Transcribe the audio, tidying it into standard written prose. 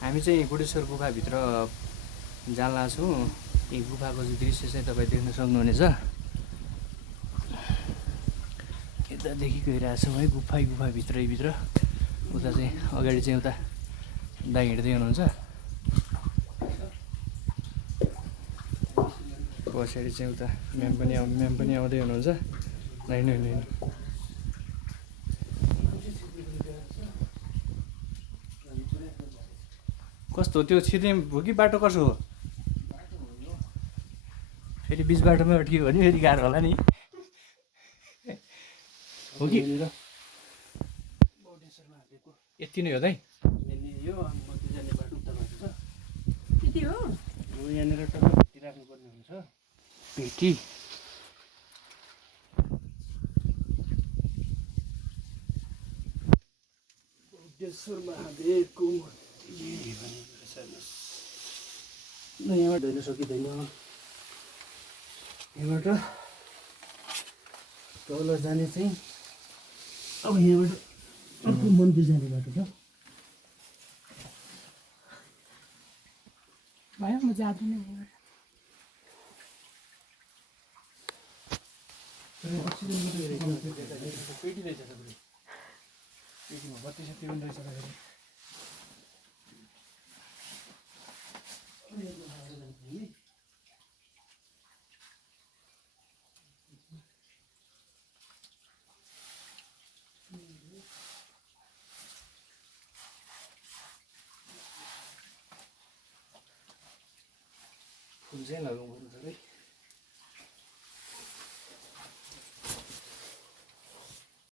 हामी चाहिँ गुडेश्वर गुफाभित्र जान लाग्छौँ। यी गुफाको चाहिँ दृश्य चाहिँ तपाईँ देख्न सक्नुहुनेछ। यतादेखि गइरहेछौँ है गुफाभित्रैभित्र। उता चाहिँ अगाडि चाहिँ उता दाइ हिँड्दै हुनुहुन्छ। पछाडि चाहिँ उता म्याम पनि आउँदै हुनुहुन्छ। होइन कस्तो त्यो छिर्ने हो कि बाटो कसो हो? फेरि बिच बाटोमै अड्कियो भने फेरि गाह्रो होला नि। हो कि यति नै हो दाइ? यो मन्दिर जाने बाटो उताबाट छ। यति हो? यहाँनिर टक्क भेटिराख्नुपर्ने हुन्छ। भेटी बौद्धेश्वर महादेवको मन्दिर भनेको रहेछ। यहाँबाट हेर्न सकिँदैन। यहाँबाट तल जाने चाहिँ अब यहाँबाट अर्को मन्दिर जाने बाटो छ। भयो म जाँदिनँ। पेटी रहेछ तपाईँले। पेटीमा बत्ती सत्ती पनि रहेछ तपाईँले। फुल चाहिँ लगाउनु